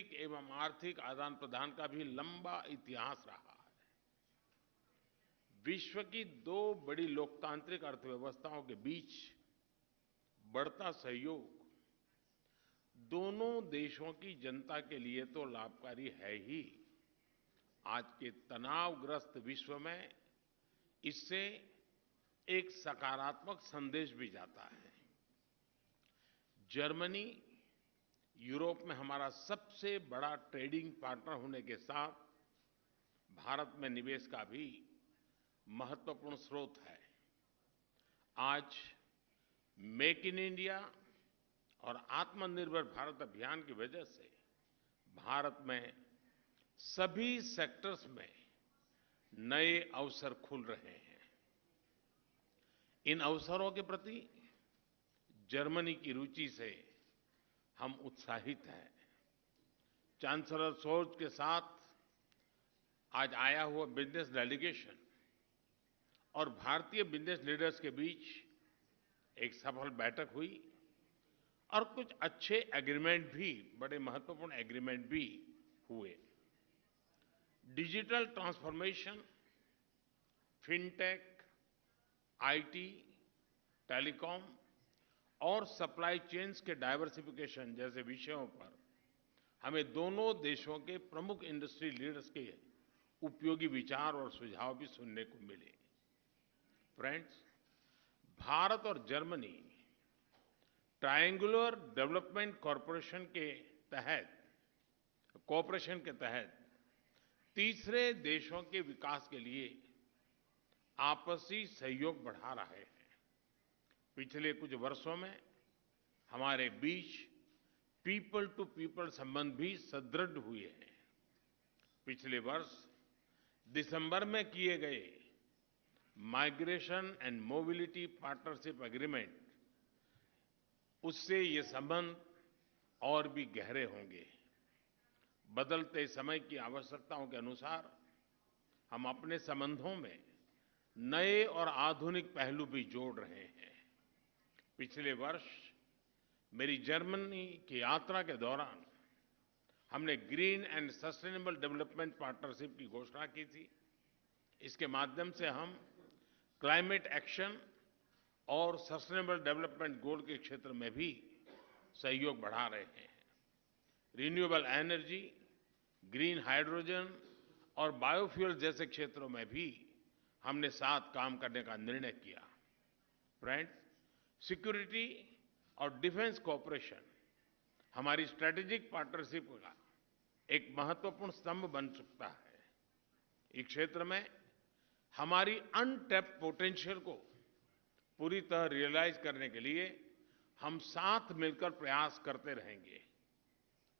सांस्कृतिक एवं आर्थिक आदान प्रदान का भी लंबा इतिहास रहा है। विश्व की दो बड़ी लोकतांत्रिक अर्थव्यवस्थाओं के बीच बढ़ता सहयोग दोनों देशों की जनता के लिए तो लाभकारी है ही, आज के तनावग्रस्त विश्व में इससे एक सकारात्मक संदेश भी जाता है। जर्मनी यूरोप में हमारा सबसे बड़ा ट्रेडिंग पार्टनर होने के साथ भारत में निवेश का भी महत्वपूर्ण स्रोत है। आज मेक इन इंडिया और आत्मनिर्भर भारत अभियान की वजह से भारत में सभी सेक्टर्स में नए अवसर खुल रहे हैं। इन अवसरों के प्रति जर्मनी की रुचि से हम उत्साहित हैं। चांसलर शोर्ज के साथ आज आया हुआ बिजनेस डेलीगेशन और भारतीय बिजनेस लीडर्स के बीच एक सफल बैठक हुई और कुछ अच्छे एग्रीमेंट भी, बड़े महत्वपूर्ण एग्रीमेंट भी हुए। Digital transformation, fintech, IT, telecom और सप्लाई चेन्स के डाइवर्सिफिकेशन जैसे विषयों पर हमें दोनों देशों के प्रमुख इंडस्ट्री लीडर्स के उपयोगी विचार और सुझाव भी सुनने को मिले। फ्रेंड्स, भारत और जर्मनी ट्रायंगुलर डेवलपमेंट कॉरपोरेशन के कोऑपरेशन के तहत तीसरे देशों के विकास के लिए आपसी सहयोग बढ़ा रहे हैं। पिछले कुछ वर्षों में हमारे बीच पीपल टू पीपल संबंध भी सुदृढ़ हुए हैं। पिछले वर्ष दिसंबर में किए गए migration and mobility partnership agreement, उससे ये संबंध और भी गहरे होंगे। बदलते समय की आवश्यकताओं के अनुसार हम अपने संबंधों में नए और आधुनिक पहलू भी जोड़ रहे हैं। पिछले वर्ष मेरी जर्मनी की यात्रा के दौरान हमने green and sustainable development partnership की घोषणा की थी। इसके माध्यम से हम क्लाइमेट एक्शन और सस्टेनेबल डेवलपमेंट गोल के क्षेत्र में भी सहयोग बढ़ा रहे हैं। रिन्यूएबल एनर्जी, ग्रीन हाइड्रोजन और बायोफ्यूल जैसे क्षेत्रों में भी हमने साथ काम करने का निर्णय किया। फ्रेंड्स, सिक्योरिटी और डिफेंस कोऑपरेशन हमारी स्ट्रैटेजिक पार्टनरशिप का एक महत्वपूर्ण स्तंभ बन सकता है। इस क्षेत्र में हमारी अनटैप्ड पोटेंशियल को पूरी तरह रियलाइज करने के लिए हम साथ मिलकर प्रयास करते रहेंगे।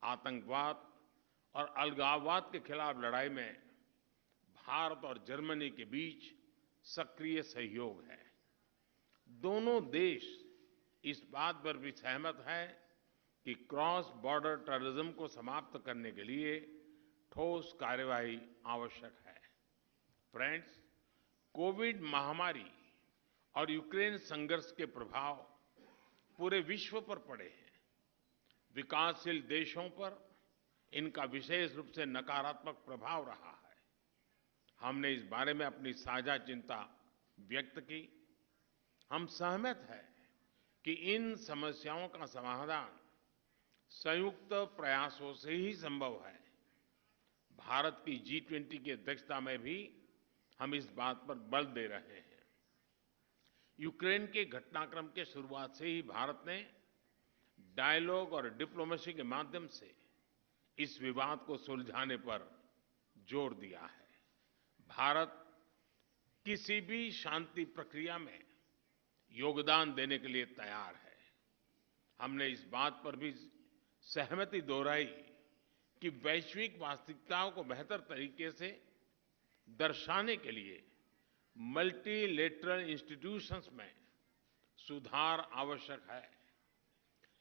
आतंकवाद और अलगाववाद के खिलाफ लड़ाई में भारत और जर्मनी के बीच सक्रिय सहयोग है। दोनों देश इस बात पर भी सहमत हैं कि क्रॉस बॉर्डर टेररिज्म को समाप्त करने के लिए ठोस कार्यवाही आवश्यक है। फ्रेंड्स, कोविड महामारी और यूक्रेन संघर्ष के प्रभाव पूरे विश्व पर पड़े हैं। विकासशील देशों पर इनका विशेष रूप से नकारात्मक प्रभाव रहा है। हमने इस बारे में अपनी साझा चिंता व्यक्त की। हम सहमत हैं कि इन समस्याओं का समाधान संयुक्त प्रयासों से ही संभव है। भारत की G20 की अध्यक्षता में भी हम इस बात पर बल दे रहे हैं। यूक्रेन के घटनाक्रम के शुरुआत से ही भारत ने डायलॉग और डिप्लोमेसी के माध्यम से इस विवाद को सुलझाने पर जोर दिया है। भारत किसी भी शांति प्रक्रिया में योगदान देने के लिए तैयार है। हमने इस बात पर भी सहमति दोहराई कि वैश्विक वास्तविकताओं को बेहतर तरीके से दर्शाने के लिए मल्टीलेटरल इंस्टीट्यूशंस में सुधार आवश्यक है।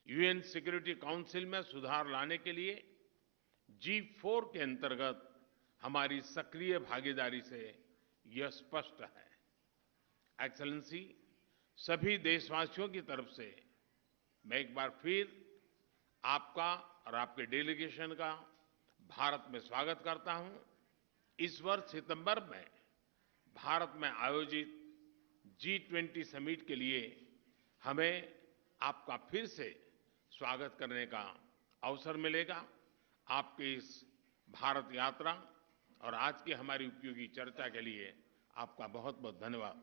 यूएन सिक्योरिटी काउंसिल में सुधार लाने के लिए G4 के अंतर्गत हमारी सक्रिय भागीदारी से यह स्पष्ट है। एक्सेलेंसी, सभी देशवासियों की तरफ से मैं एक बार फिर आपका और आपके डेलीगेशन का भारत में स्वागत करता हूं। इस वर्ष सितंबर में भारत में आयोजित G20 समिट के लिए हमें आपका फिर से स्वागत करने का अवसर मिलेगा। आपकी इस भारत यात्रा और आज की हमारी उपयोगी चर्चा के लिए आपका बहुत-बहुत धन्यवाद।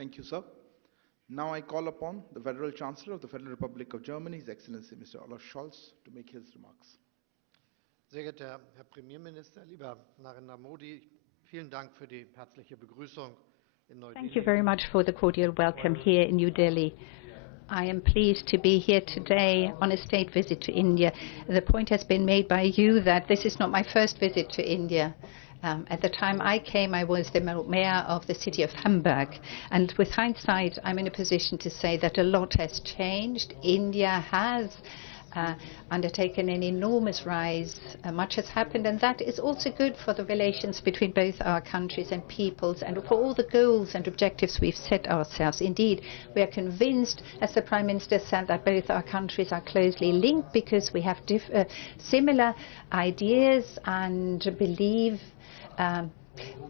Thank you, sir. Now I call upon the Federal Chancellor of the Federal Republic of Germany, His Excellency Mr. Olaf Scholz, to make his remarks. Sehr geehrter Herr Premierminister, lieber Narendra Modi, vielen Dank für die herzliche Begrüßung in Neu-Delhi. Thank you very much for the cordial welcome here in New Delhi. I am pleased to be here today on a state visit to India. The point has been made by you that this is not my first visit to India. At the time I came, I was the mayor of the city of Hamburg. And with hindsight, I'm in a position to say that a lot has changed. India has undertaken an enormous rise. Much has happened, and that is also good for the relations between both our countries and peoples, and for all the goals and objectives we've set ourselves. Indeed, we are convinced, as the Prime Minister said, that both our countries are closely linked because we have similar ideas and believe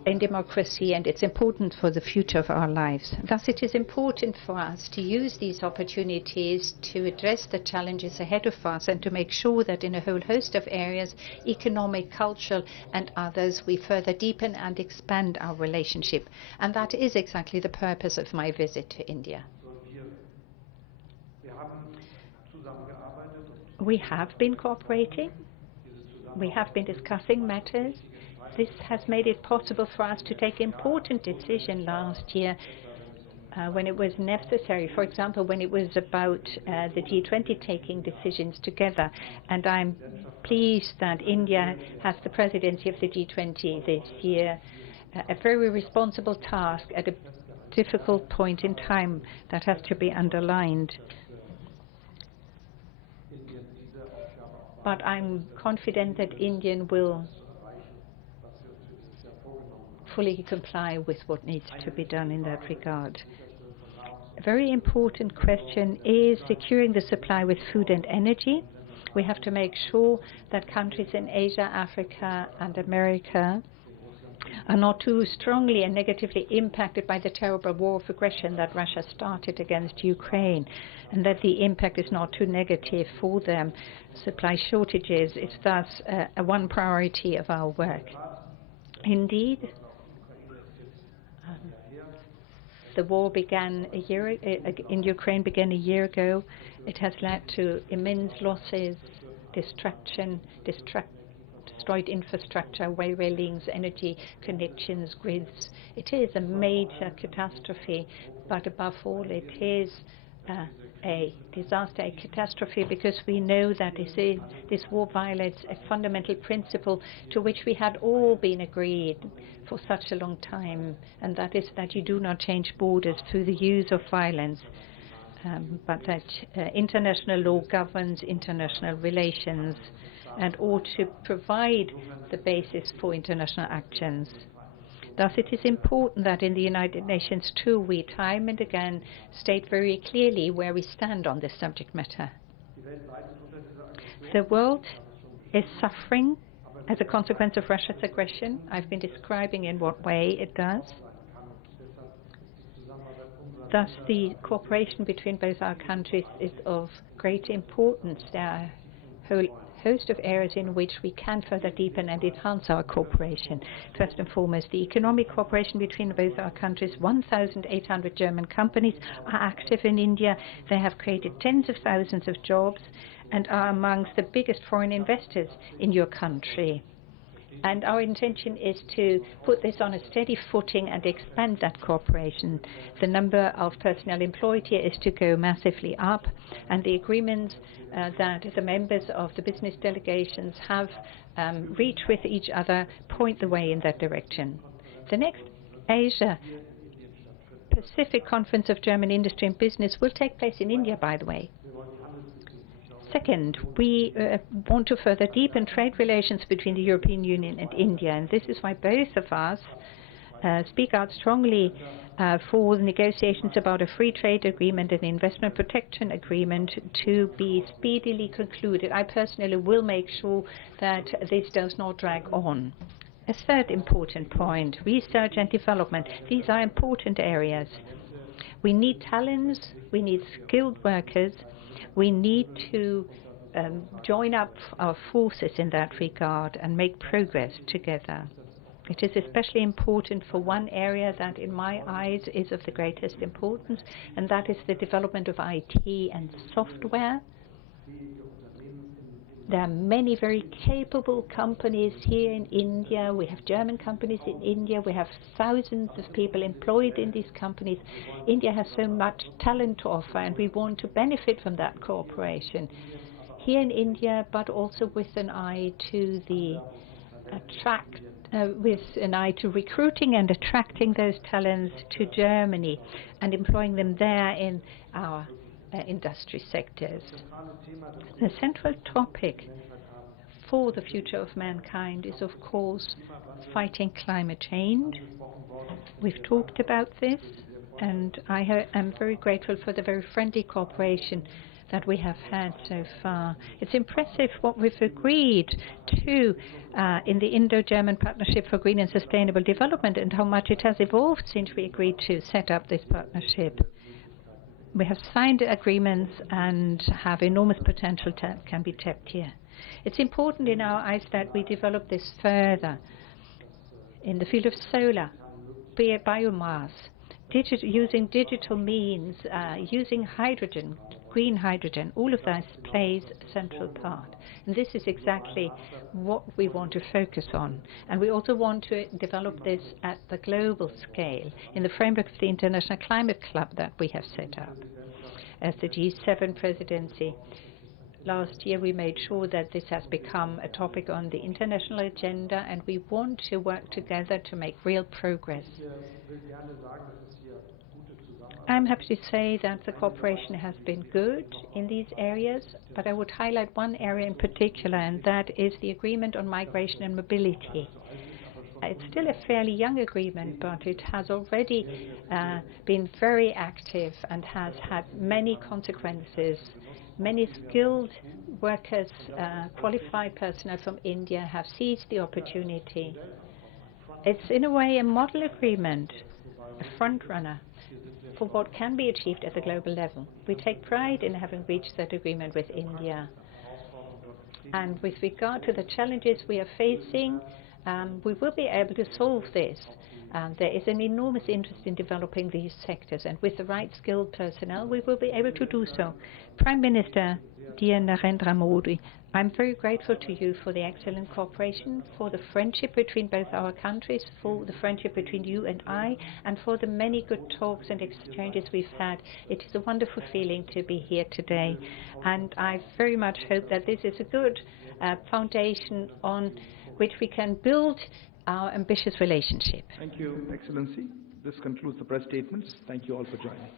in democracy, and it's important for the future of our lives. Thus, it is important for us to use these opportunities to address the challenges ahead of us and to make sure that in a whole host of areas, economic, cultural, and others, we further deepen and expand our relationship. And that is exactly the purpose of my visit to India. We have been cooperating. We have been discussing matters. This has made it possible for us to take important decisions last year when it was necessary. For example, when it was about the G20 taking decisions together. And I'm pleased that India has the presidency of the G20 this year. A very responsible task at a difficult point in time that has to be underlined. But I'm confident that India will fully comply with what needs to be done in that regard. A very important question is securing the supply with food and energy. We have to make sure that countries in Asia, Africa, and America are not too strongly and negatively impacted by the terrible war of aggression that Russia started against Ukraine, and that the impact is not too negative for them. Supply shortages is thus one priority of our work. Indeed, the war began in Ukraine began a year ago. It has led to immense losses, destruction, destroyed infrastructure, railway links, energy connections, grids. It is a major catastrophe, but above all, it is a disaster, a catastrophe, because we know that this war violates a fundamental principle to which we had all been agreed for such a long time, and that is that you do not change borders through the use of violence, but that international law governs international relations and ought to provide the basis for international actions. Thus, it is important that in the United Nations, too, we time and again state very clearly where we stand on this subject matter. The world is suffering as a consequence of Russia's aggression. I've been describing in what way it does. Thus, the cooperation between both our countries is of great importance. There are a whole host of areas in which we can further deepen and enhance our cooperation. First and foremost, the economic cooperation between both our countries. 1,800 German companies are active in India. They have created tens of thousands of jobs and are amongst the biggest foreign investors in your country. And our intention is to put this on a steady footing and expand that cooperation. The number of personnel employed here is to go massively up, and the agreements that the members of the business delegations have reached with each other point the way in that direction. The next Asia Pacific Conference of German Industry and Business will take place in India, by the way. Second, we want to further deepen trade relations between the European Union and India, and this is why both of us speak out strongly for the negotiations about a free trade agreement and investment protection agreement to be speedily concluded. I personally will make sure that this does not drag on. A third important point, research and development. These are important areas. We need talents, we need skilled workers, we need to join up our forces in that regard and make progress together. It is especially important for one area that, in my eyes, is of the greatest importance, and that is the development of IT and software. There are many very capable companies here in India. We have German companies in India. We have thousands of people employed in these companies. India has so much talent to offer, and we want to benefit from that cooperation here in India, but also with an eye to the with an eye to recruiting and attracting those talents to Germany and employing them there in our industry sectors. The central topic for the future of mankind is, of course, fighting climate change. We've talked about this, and I am very grateful for the very friendly cooperation that we have had so far. It's impressive what we've agreed to in the Indo-German Partnership for Green and Sustainable Development and how much it has evolved since we agreed to set up this partnership. We have signed agreements and have enormous potential that can be tapped here. It's important in our eyes that we develop this further in the field of solar, biomass, using digital means, using hydrogen, green hydrogen. All of this plays a central part. And this is exactly what we want to focus on. And we also want to develop this at the global scale in the framework of the International Climate Club that we have set up. As the G7 presidency, last year we made sure that this has become a topic on the international agenda, and we want to work together to make real progress. I'm happy to say that the cooperation has been good in these areas, but I would highlight one area in particular, and that is the agreement on migration and mobility. It's still a fairly young agreement, but it has already been very active and has had many consequences. Many skilled workers, qualified personnel from India have seized the opportunity. It's in a way a model agreement, a front runner for what can be achieved at the global level. We take pride in having reached that agreement with India. And with regard to the challenges we are facing, we will be able to solve this. There is an enormous interest in developing these sectors, and with the right skilled personnel, we will be able to do so. Prime Minister, dear Narendra Modi, I'm very grateful to you for the excellent cooperation, for the friendship between both our countries, for the friendship between you and I, and for the many good talks and exchanges we've had. It is a wonderful feeling to be here today, and I very much hope that this is a good foundation on which we can build our ambitious relationship. Thank you, Excellency. This concludes the press statements. Thank you all for joining.